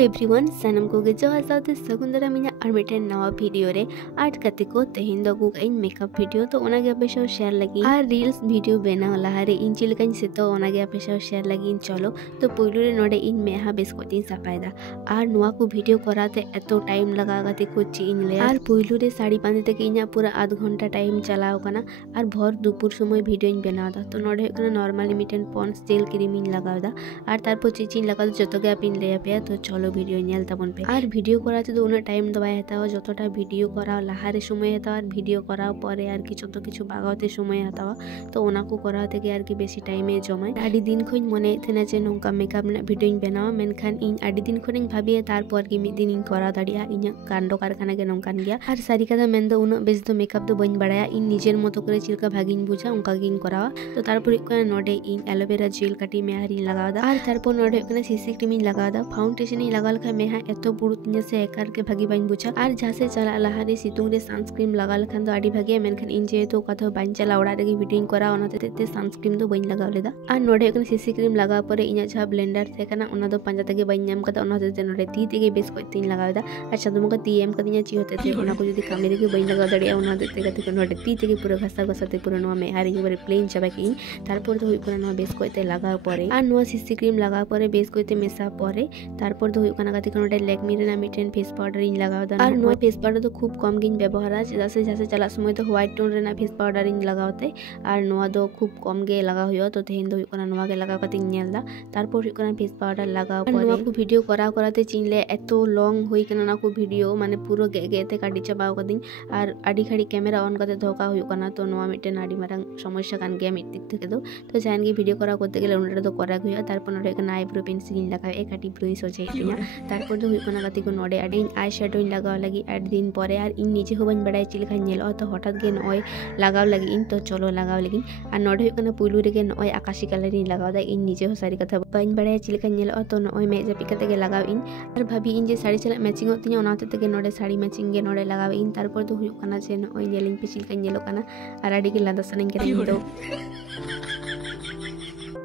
Everyone सनम को जोहार साथे सगुंदरा मिना और मिठन नवा वीडियो रे आर्ट कते को तेहिन दो गुग इन मेकअप वीडियो तो ओना गे पेशो शेयर लगी और रील्स वीडियो बेना लहारे इन चिलकन से तो ओना गे पेशो शेयर लगी चलो तो पुइलु रे नोडे इन मेहा बेस को तीन सफायदा और नुआ को वीडियो कराते एतो टाइम लगा गते कुछ इन ले और पुइलु रे साड़ी बांधे तक इना पूरा आध घंटा टाइम चलाओ कना और भोर दुपुर समय वीडियो इन बनादा तो नोडे कना नॉर्मली मिठन पॉन्ड्स जेल क्रीम इन लगावदा और तारपर चिचिन लगा जतो गे पिन ले पे तो चलो वीडियो नेल तबन पे और वीडियो कराते तो उना टाइम दबाय हताओ जतटा वीडियो कराओ लाहारे समय हताओ और वीडियो कराओ परे आर कि जतो किछु बागावते समय हताओ तो ओना को कराते के आर कि बेसी टाइम ए जमाय आडी दिन खोइन मने थेना जे नोंका मेकअप ना वीडियो इन बनावा मेनखान इन आडी दिन खोइन भाबिया तारपर कि मिद दिन इन करा दाडिया इन कांडो कारखाना के नोंकान गया और सारी कथा मेन दो उना बेस दो मेकअप दो बइन बडाया इन निजेर मतो करे चिलका भागिन बुझा उनका गिन करावा तो तारपर को नोडे इन एलोवेरा जेल काटी में हरी लगादा और तारपर नोडे कने सीसी क्रीम इन लगादा फाउंडेशन इन लगा लखा मेहा एतो बुड़ू तिना से एकार के भागी बाइन बुझा और जहाँ से चला लहारे सितुंग रे सनस्क्रीन लगा लखान तो आडी भागिया मेनखान इन जे तो कथा बाइन चला ओड़ा रे वीडियो करा ओना ते सनस्क्रीन दो बाइन लगाव लेदा और नोडे कने सीसी क्रीम लगा परे इना जहाँ ब्लेंडर थे कना ओना दो पंजा तके बाइन नाम कदा ओना ते नोडे ती तेगे बेस को तीन लगावदा और चंदुमुका ती एम कदिया ची होते थे ओना को जदी कैमरे के बाइन लगा दड़िया ओना ते कते नोडे ती तेगे पूरा घसा घसाते पूरा नोआ में हारी के बारे प्लेन चाबा की तारपर तो हुई पूरा नोआ बेस को ते लगा परे और नोआ सीसी क्रीम लगा परे बेस को ते मेसा परे तारपर तो हुई कना कते नोडे लैक्मी रे ना मिटेन फेस पाउडर इन लगाव दा और नोआ फेस पाउडर तो खूब कम गिन व्यवहार जैसे जैसे चला समय तो व्हाइट टोन रे ना फेस पाउडर इन लगावते और नोआ दो खूब कम गे लगा हुयो तो तेहेन दो हुई कना नोआ के लगा कते नेल दा तारपर हुई कना फेस पाउडर लगाव परे नोआ को वीडियो करा कराते चिनले एतो लॉन्ग हुई कना ना को वीडियो माने पूरो गे गे ते काटी चाबाव कदिन और आडी खड़ी कैमरा ऑन कते धोका हुई कना तो नोआ मिटेन आडी मारंग समस्या कान गया मिट दिक थेके तो जान के वीडियो करा करते गेले उनरे तो करा हुई तारपर नोडे कना आईब्रो पेंसिल इन लगाव ए काटी ब्रुई सोचे इतिया तारपर दो हुई कना कते को नोडे आडी आई शैडो इन लगाव लगी आड दिन परे और इन नीचे हो बन बडाय चिलखा नेलो तो हठात गे नय लगाव लगी इन तो चलो लगाव लगी और नोडे हुई कना पुइलु रे गे नय आकाशी कलर इन लगाव दा इन नीचे हो सारी कथा बन बडाय चिलखा नेलो तो नय मे जापि कते गे लगाव इन और भाभी इन जे साड़ी चला मैचिंग होतिया ओना ते नोडे साड़ी मैचिंग गे नोडे लगाव इन तारपर दो हुई कना जे नय नेलिंग पे चिलखा नेलो कना और आडी गे लादा सनिंग करे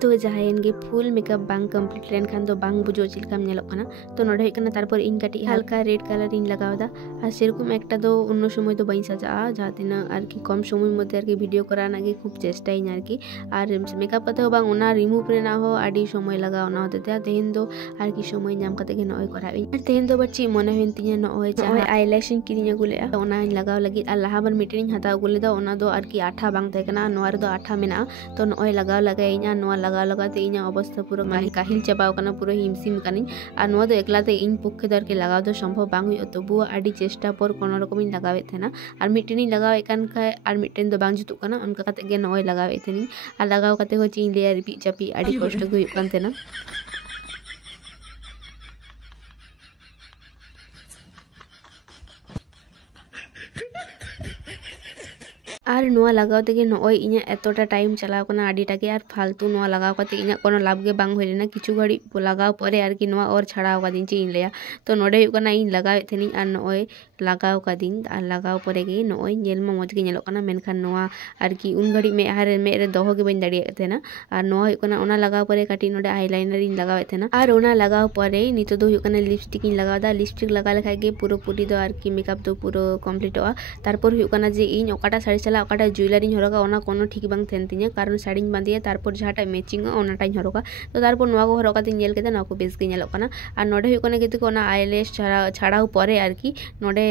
तो जहाँ इनके फुल मेकअप बांग कंप्लीट लेन खान तो बांग बुझो चिलकाम नेलोग कना तो नोडे हुई कना तारपर इन काटी हल्का रेड कलर इन लगावदा और सेरकम एकटा दो उन्नो समय तो बाइन सजा जहाँ तिना आर की कम समय मध्य आर की वीडियो कराना के खूब चेष्टा इन आर की और मेकअप कते बांग ओना रिमूव रे ना हो आडी समय लगा ओना होते तेहेन दो आर की समय नाम कते के नय करा इन तेहेन दो बच्ची मने होइन तिना नय जहाँ आईलैश इन किरिन अगुले ओना इन लगाव लगी और लाहा बार मिटेन हता अगुले दा ओना दो आर की आठा बांग थे कना नोआ रे दो आठा मेना तो नय लगाव लगा इना नोआ लगा लगाते इन अवस्था पूरा माने काहिल चाबाव कना पूरा हिमसिम कनी और नोआ दो एकलाते इन पक्षे दर के लगाव दो संभव बांग हुई तबु आडी चेष्टा पर कोनो रकम इन लगावे थेना और मिटेन इन लगाव एकान का और मिटेन दो बांग जुतु कना उनका कते गे नय लगावे थेनी और लगाव कते हो चिन ले रिपी चापी आडी कष्ट हुई कान थेना और नोआ लगाव तेगे नय इना एतोटा टाइम चलाव कना आडीटा के और फालतू नोआ लगाव कते इना कोनो लाभ गे बांग होय लेना किछु घड़ी लगाव परे आर कि नोआ और छड़ाव कादिन चे इन लेया तो नोडे हुई कना इन लगाव थेनी और नय लगाव कादिन और लगाव परे गे नय नेल मा मज गे नेलो कना मेनखान नोआ आर कि उन घड़ी में हारे में रे दोहो गे बइन दाड़िया थेना और नोआ हुई कना ओना लगाव परे काटी नोडे आईलाइनर इन लगाव थेना और ओना लगाव परे नितो दो हुई कना लिपस्टिक इन लगाव दा लिपस्टिक लगा लेखा गे पूरो पूरी दो आर कि मेकअप दो पूरो कंप्लीट होआ तारपर हुई कना जे इन ओकाटा साड़ी चला ओकाटा ज्वेलरी हरगा ओना कोनो ठीक बांग थेन तिया कारण साड़ी बांधिया तारपर जहाटा मैचिंग ओनाटा हरगा तो तारपर नोआ को हरगा तिन नेल केदा नोआ को बेस गे नेलो कना और नोडे हुई कना केते ओना आईलैश छाड़ाव परे आर कि नोडे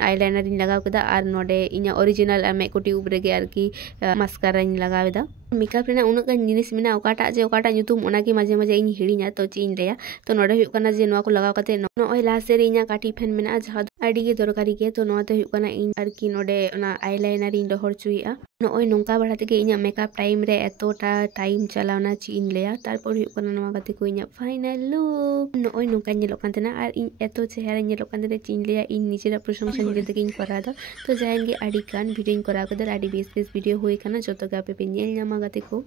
आईलाइनर इन लगाव केदा और नोडे इना ओरिजिनल मेकअप ट्यूब रे गे आर कि मास्कारा इन लगावेदा मेकअप रेना उनक गान जिनिस मेना ओकाटा जे ओकाटा ᱧᱩᱛᱩᱢ ओना के माजे माजे इन हिड़िया तो ची इन लेया तो नोडे हुई कना जे नोआ को लगाव कते नोय लासे रे इना काटी फैन मेना जहां आडी गे दरकारी गे तो नोआ ते हुई कना इन आर कि नोडे ओना आईलाइनर इन दोहर चुईआ नोय नोंका बड़ा ते इना मेकअप टाइम रे एतोटा टाइम चलावना ची इन लेया तारपर हुई कना नोआ कते को इना फाइनल लुक नोय नोंका नेलो कान तेना और इन एतो चेहरा नेलो कान ते ची इन लेया इन निजेरा प्रशंसा निजे ते इन करा दा तो जायन गे आडी कान वीडियो इन करा कदर आडी बेस बेस वीडियो होई कना जतो गे आपे पे नेल नामा गते को।